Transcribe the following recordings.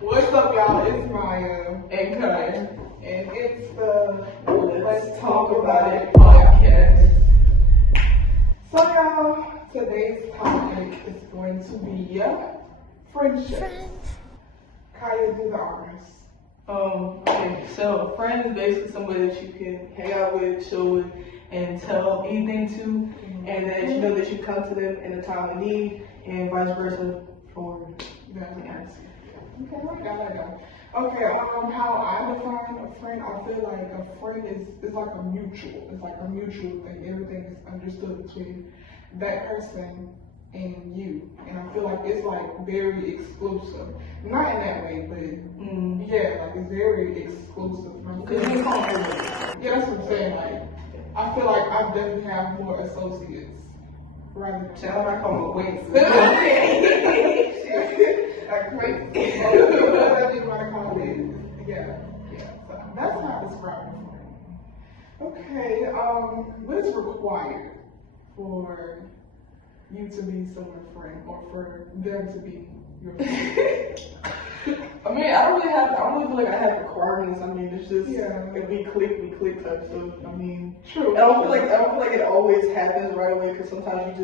What's up, y'all? It's Maya and Kai, and it's the Let's Talk About It podcast. So, y'all, today's topic is going to be friendship. Kaya, do the honors. Okay, so a friend is basically somebody that you can hang out with, chill with, and tell anything to, and that you know that you come to them in a time of need, and vice versa for them. Okay, I got. Okay, how I define a friend, I feel like a friend is like a mutual. It's like a mutual thing. Everything is understood between that person and you. And I feel like it's like very exclusive. Not in that way, but yeah, like it's very exclusive. Yeah, that's what I'm saying. Like, I feel like I definitely have more associates rather than sound like I'm a waste. Whatever you want to call it. Yeah. So that's how I describe it. Okay, what is required for you to be someone's friend or for them to be your friend? I mean, I don't really feel like I have requirements. I mean, it's just if we click type stuff. I mean, true. I don't feel like it always happens right away, because sometimes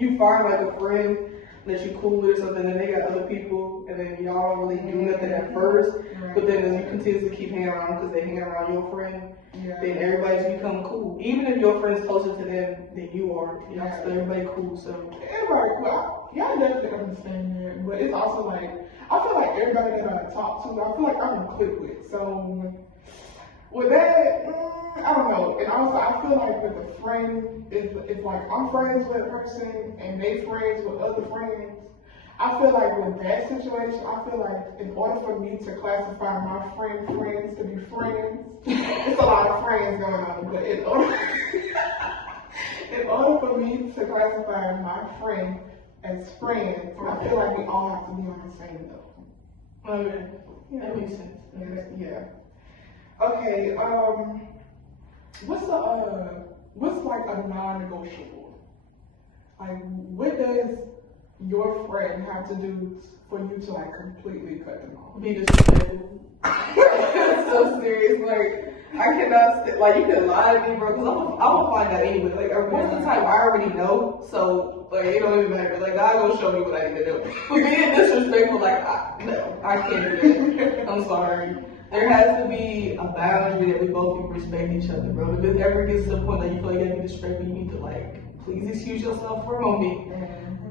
you find like a friend that you cool with or something, and they got other people, and then y'all don't really do nothing at first, but then as you continue to keep hanging around because they hang around your friend, then everybody's become cool. Even if your friend's closer to them than you are, you know, so everybody cool. So everybody cool. Yeah, I definitely understand that, but it's also like I feel like everybody that I talk to, I feel like I'm gonna click with. So with that, I don't know. And also, I feel like with a friend, if like I'm friends with a person and they friends with other friends, I feel like with that situation, I feel like in order for me to classify my friends to be friends, it's a lot of friends going on, but in order for me to classify my friend as friends, I feel like we all have to be on the same level. Okay, that makes sense. Yeah. Okay, what's like a non-negotiable? Like, what does your friend have to do for you to like completely cut them off? Be disrespectful. It's so serious. Like, I cannot, like, you can lie to me, bro, because I'm gonna find out anyway. Like, most of the time, I already know, so, like, it don't even matter. Like, God gonna show me what I need to do. But being disrespectful, like, no, I can't do that. I'm sorry. There has to be a boundary that we both can respect each other, bro. If it ever gets to the point that you feel like you have to be disrespectful, you need to, like, please excuse yourself for a moment.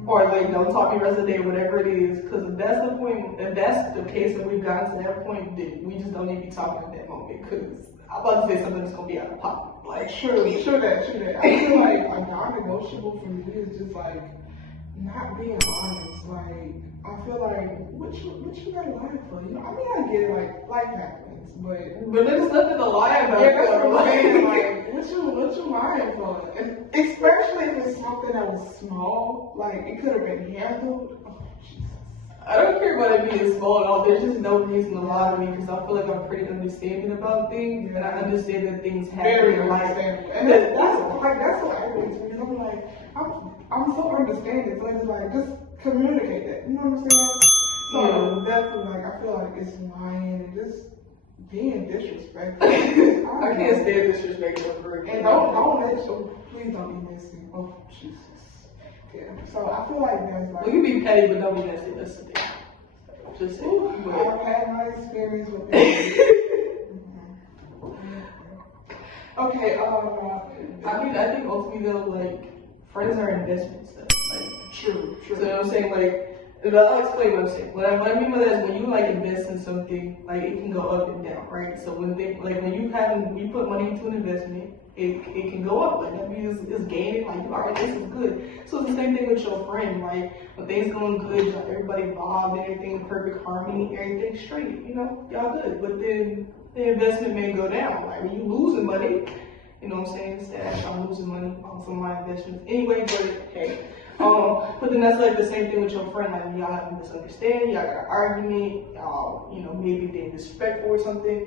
Or, like, don't talk to me the rest of the day, whatever it is. Because if that's the point, if that's the case, and we've gotten to that point, then we just don't need to be talking at that moment. Because I'm about to say something that's going to be out of pocket. Like, True that. I feel like a non-negotiable for me is just, like, not being honest. Like, I feel like, what you got to lie for? You know, I mean, I get it, like, life happens, but there's nothing to lie about. Yeah, that's what I'm saying. Like, what you lying for? And especially if it's something that was small, like, it could have been handled. Oh, Jesus. I don't care about it being small at all. There's just no reason to lie to me, because I feel like I'm pretty understanding about things, and I understand that things happen. Very understanding. And that's what aggravates me. I'm like, I'm so understanding. So it's like, just communicate that. You know what I'm saying? So definitely, like, I feel like it's lying and just being disrespectful. I can't stand disrespectful for And please don't be messy. Oh, Jesus. Yeah. So I feel like that's like. We can be petty, but don't be messy. That's the thing. Just saying. I've had my experience with people. Okay. I think ultimately though, like, friends are investments. Like, true. So you know what I'm saying? Like, I'll explain what I'm saying. What I mean by that is when you like invest in something, like, it can go up and down, right? So when you put money into an investment, it can go up. Like, that means it's gaining. Like, all right, this is good. So it's the same thing with your friend. Like, when things going good, you know, everybody involved, everything in perfect harmony, everything straight. You know, y'all good. But then the investment may go down. Like, when you losing money, you know what I'm saying? Instead, I'm losing money on some of my investments anyway. But hey. But then that's like the same thing with your friend. Like, y'all have a misunderstanding, y'all got an argument, y'all, you know, maybe being disrespectful or something.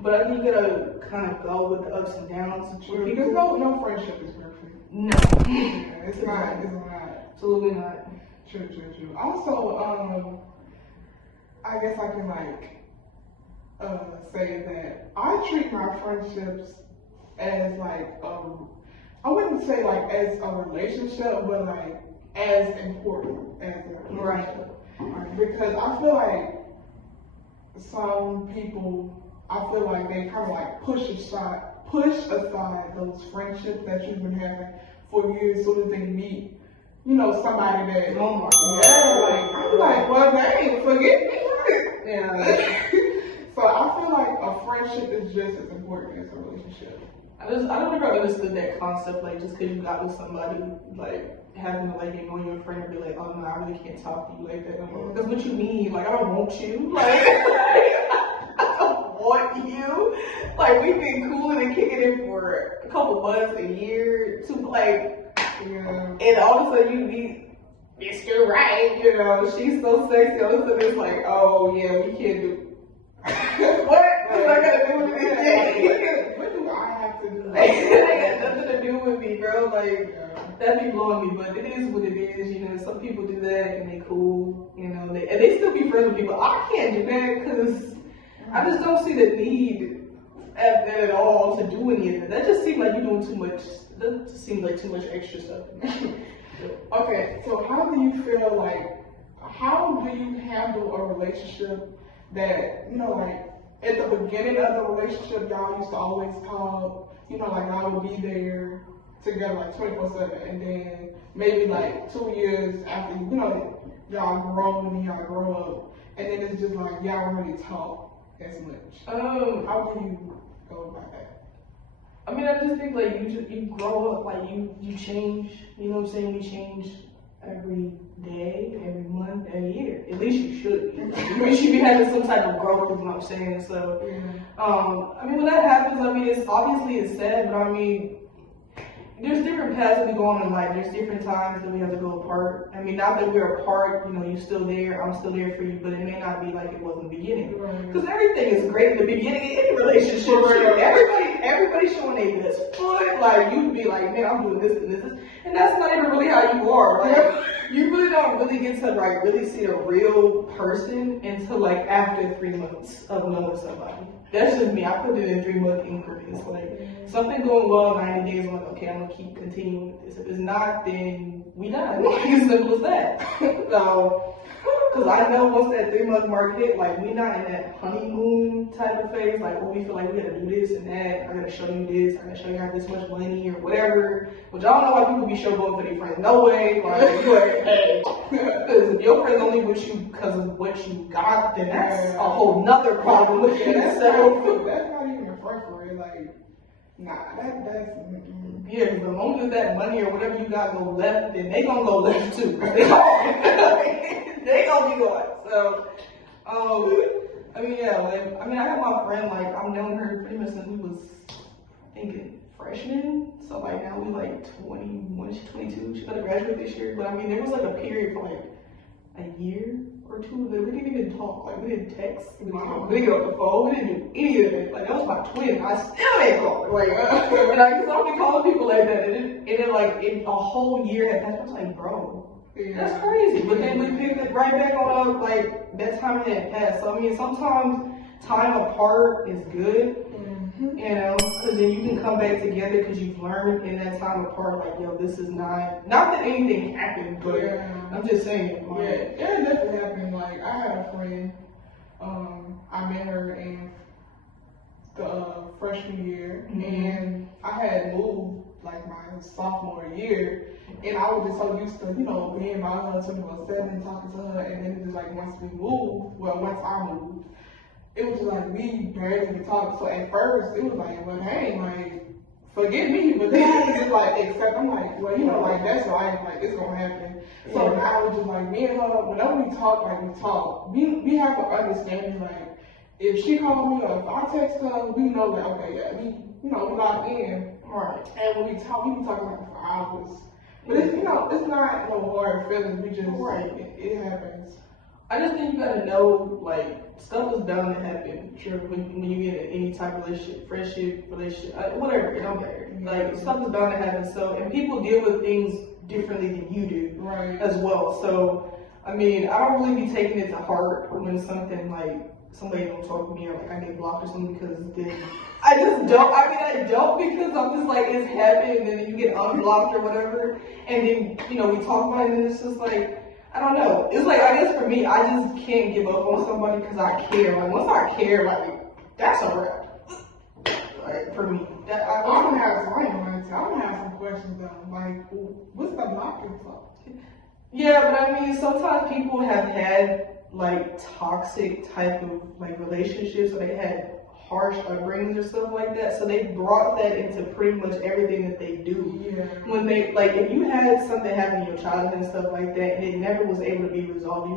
But I think you gotta kind of go with the ups and downs. Because no friendship is perfect. No. It's not. Absolutely not. True. Also, I guess I can like say that I treat my friendships as like I wouldn't say like as a relationship, but like as important as a relationship. Right. Because I feel like some people, I feel like they kind of like push aside those friendships that you've been having for years, so that they meet, you know, somebody that, like, I'm like, well, dang, forget me. Yeah. So I feel like a friendship is just as important as a relationship. I don't ever understood that concept, like, just because you got with somebody, like, having to, like, ignore your friend and be like, oh, no, I really can't talk to you like that no more. Because what you mean? Like, I don't want you. Like, I don't want you. Like, we've been cooling and kicking it for a couple months, a year, two, like, and all of a sudden you be, Mr. Right, you know, she's so sexy. All of a sudden it's like, oh, yeah, we can't do what? What I gotta do with this? What do I have to do? It got nothing to do with me, bro. Like, that be blowing me, but it is what it is. You know, some people do that and they cool, you know, and they still be friends with people. I can't do that because I just don't see the need at all to do any of that. That just seems like you're doing too much. That just seems like too much extra stuff. Okay, so how do you feel like, how do you handle a relationship that, you know, like, at the beginning of the relationship, y'all used to always talk, you know, like, y'all would be there together, like, 24/7, and then maybe, like, 2 years after, you know, y'all grown and y'all grow up, and then it's just like, y'all don't really talk as much. How do you go about that? I mean, I just think, like, you grow up, like, you change, you know what I'm saying? You change every day, every month, every year. At least you should be. You should be having some type of growth, is what I'm saying. So, I mean, when that happens, I mean, it's obviously sad, but I mean, there's different paths that we go on in life. There's different times that we have to go apart. I mean, not that we're apart, you know, you're still there, I'm still there for you, but it may not be like it was in the beginning. Because everything is great in the beginning of any relationship. Everybody's showing their best foot. Like, you'd be like, man, I'm doing this and this. And that's not even really how you are. Like, you really don't really get to, like, really see a real person until, like, after 3 months of knowing somebody. That's just me. I put it in 3-month increments. Like, something going well 90 days, I'm like, okay, I'm gonna keep continuing with this. If it's not, then we done. As simple as that. So, because I know once that 3-month mark hit, like, we not in that honeymoon type of phase, like, where we feel like we gotta do this and that, I gotta show you this, I gotta show you I have this much money or whatever. Which I don't know why people be showboating for their friends. No way. Like, hey, because if your friend's only with you because of what you got, then that's a whole nother problem with you. That's not even a friend for real. Like, nah, that's. Yeah, because the moment that money or whatever you got go left, then they gonna go left too. They gonna be gone. So, I mean, yeah, like, I mean, I have my friend, like, I've known her pretty much since we was, I think, freshmen. So, like, now we, like, 21, she's 22, she's gonna graduate this year. But, I mean, there was, like, a period for, like, a year or two that we didn't even talk. Like, we didn't text, we didn't get off the phone, we didn't do any of it. Like, that was my twin. I still ain't called. Like, and I just don't be calling people like that. And then, like, a whole year had passed. I was like, bro. That's crazy. But then we picked it right back on up, like, that time had passed. So, I mean, sometimes time apart is good, you know, because then you can come back together because you've learned in that time apart, like, yo, this is not that anything happened, but I'm just saying. Like, it definitely happened. Like, I had a friend, I met her in the freshman year, and I had moved, like, my sophomore year. And I was just so used to, you know, being by her 24/7, talking to her, and then it was like once I moved, it was like we barely even talked. So at first it was like, well, hey, like, forget me, but then I was just like, I'm like, well, you know, like, that's life, like, it's gonna happen. So now it's just like me and her, whenever we talk, like, we talk. We have an understanding, like, if she calls me or if I text her, we know that, okay, yeah, we locked in. Right. And when we talk, we can talk like for hours. But it's, you know, it's not no hard feelings. We just, it happens. I just think you gotta know, like, stuff is bound to happen. Sure, when you get in any type of relationship, friendship, relationship, whatever, it don't matter. Like, stuff is bound to happen. So, and people deal with things differently than you do, as well. So, I mean, I don't really be taking it to heart when something like somebody don't talk to me or like I get blocked or something because then I just don't. I mean, I don't because I'm just like it's happened and then you get unblocked or whatever, and then we talk about it and it's just like I don't know. It's like I guess for me, I just can't give up on somebody because I care. Like once I care, like that's a wrap. Like for me, I'm gonna have some questions though. Like, what's the blocking for? Yeah, but I mean, sometimes people have had like toxic type of like relationships, or they had harsh upbringings or stuff like that. So they brought that into pretty much everything that they do. Yeah. When they like, if you had something happen in your childhood and stuff like that, and it never was able to be resolved,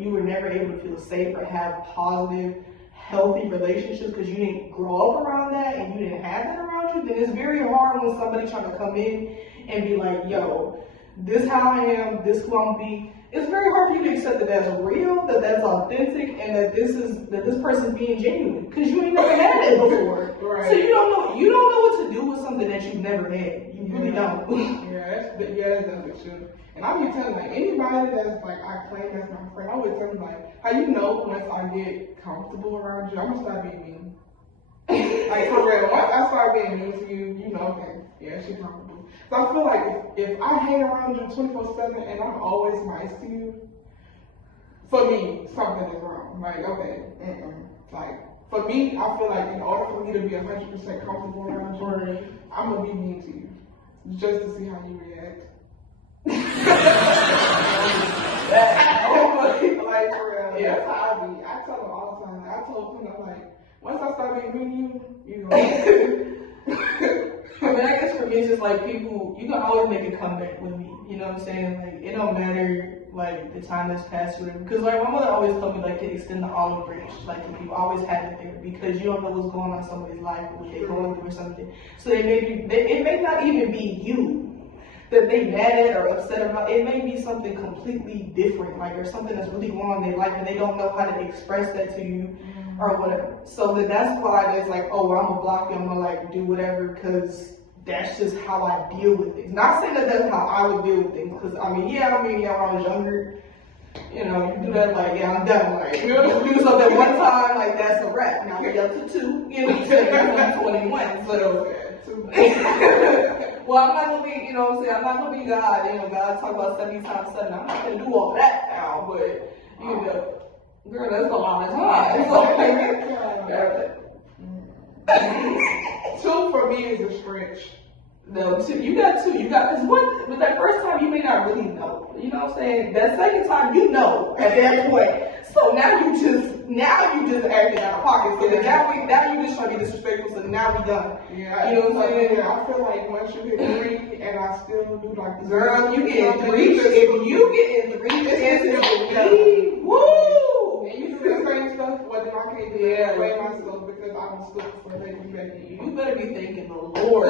you were never able to feel safe or have positive, healthy relationships because you didn't grow up around that and you didn't have that around you. Then it's very hard when somebody trying to come in and be like, yo, this how I am, this who I'm be. It's very hard for you to accept that that's real, that that's authentic, and that this person's being genuine because you ain't never had it before. Right. So you don't know what to do with something that you've never had. You really don't. That's definitely true. And I be telling like anybody that's like I claim as my friend, I always tell them like how you know once I get comfortable around you, I'm gonna start being mean. Like for real, once I start being mean to you, you know, okay, yeah, she's comfortable. So I feel like if I hang around you 24/7 and I'm always nice to you, for me, something is wrong. Like, okay, like, for me, I feel like in order for me to be 100% comfortable around you, I'm going to be mean to you. Just to see how you react. Like, for real. Yeah. That's how I be. I tell them all the time. I told them, like, once I start being mean to you, you know. I mean, I guess for me, it's just like people, you can always make a comeback with me. You know what I'm saying? Like, it don't matter, like, the time that's passed or whatever. Because, like, my mother always told me, like, to extend the olive branch. Like, if you always have it there. Because you don't know what's going on in somebody's life or what they're going through or something. So it may not even be you that they mad at or upset about. It may be something completely different, like, or something that's really going on in their life and they don't know how to express that to you. Or whatever. So that's why it's like, oh, I'm gonna block you, I'm gonna like do whatever, because that's just how I deal with things. Not saying that that's how I would deal with things, because I mean, when I was younger, you do that like, yeah, I'm done. Like, you do something one time, like that's a wrap. Now we're up to 2, you know what I'm saying? I'm 21, so. Well, I'm not gonna be, you know what I'm saying? I'm not gonna be God, God talk about 70 times 7. I'm not gonna do all that now, but, girl, that's a lot of time. So, 2 for me is a stretch. No, 2. You got 2. Because with that first time, you may not really know. You know what I'm saying? That second time, you know at that point. So now you just acting out of pocket. So now you just trying to be disrespectful. So now we done. Yeah, you know what I'm saying? Yeah, I feel like once you hit 3 and I still do like this. Girl, you get 3. If you get in 3 chances with me, woo! And you do the same stuff, well then I can't blame myself because I'm still for taking back to you. You better be thanking the Lord.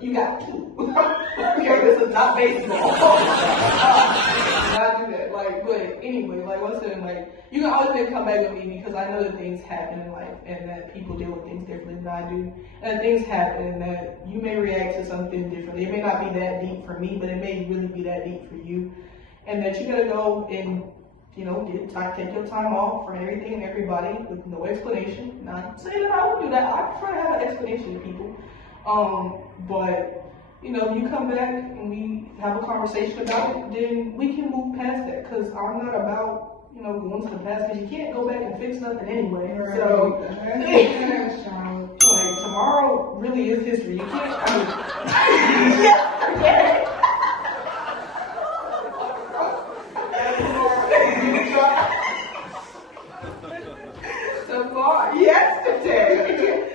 You got 2. Okay, this is not baseball. Not do that. Like, but anyway, like once again, like you can always come back with me because I know that things happen in life and that people deal with things differently than I do. And things happen and that you may react to something differently. It may not be that deep for me, but it may really be that deep for you. And that you gotta go and take your time off from everything and everybody with no explanation. Not saying that I would do that. I prefer to have an explanation to people. But if you come back and we have a conversation about it, then we can move past that. Because I'm not about going to the past. Because you can't go back and fix nothing anyway. Right. So like tomorrow really is history. You can't. I mean, yeah. Yesterday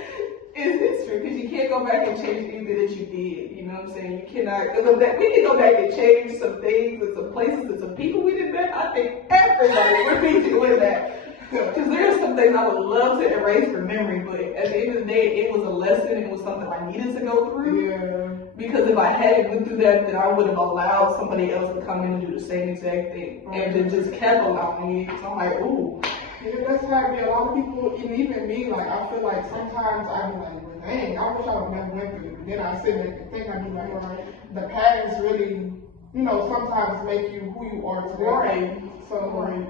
is history because you can't go back and change anything that you did. You know what I'm saying? You cannot. We can go back and change some things and some places and some people we didn't met. I think everybody would be doing that. Because there's some things I would love to erase from memory, but at the end of the day, it was a lesson. It was something I needed to go through. Yeah. Because if I hadn't went through that, then I would have allowed somebody else to come in and do the same exact thing, and it just kept allowing me. So I'm like, ooh. Yeah, that's how I be. A lot of people, and even me, like, I feel like sometimes I be like, well, dang, I wish I would never went through it. Then I sit there and think, I be like, all right, the past really you know, sometimes make you who you are today. Right. So, Right.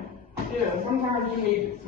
Yeah. sometimes you need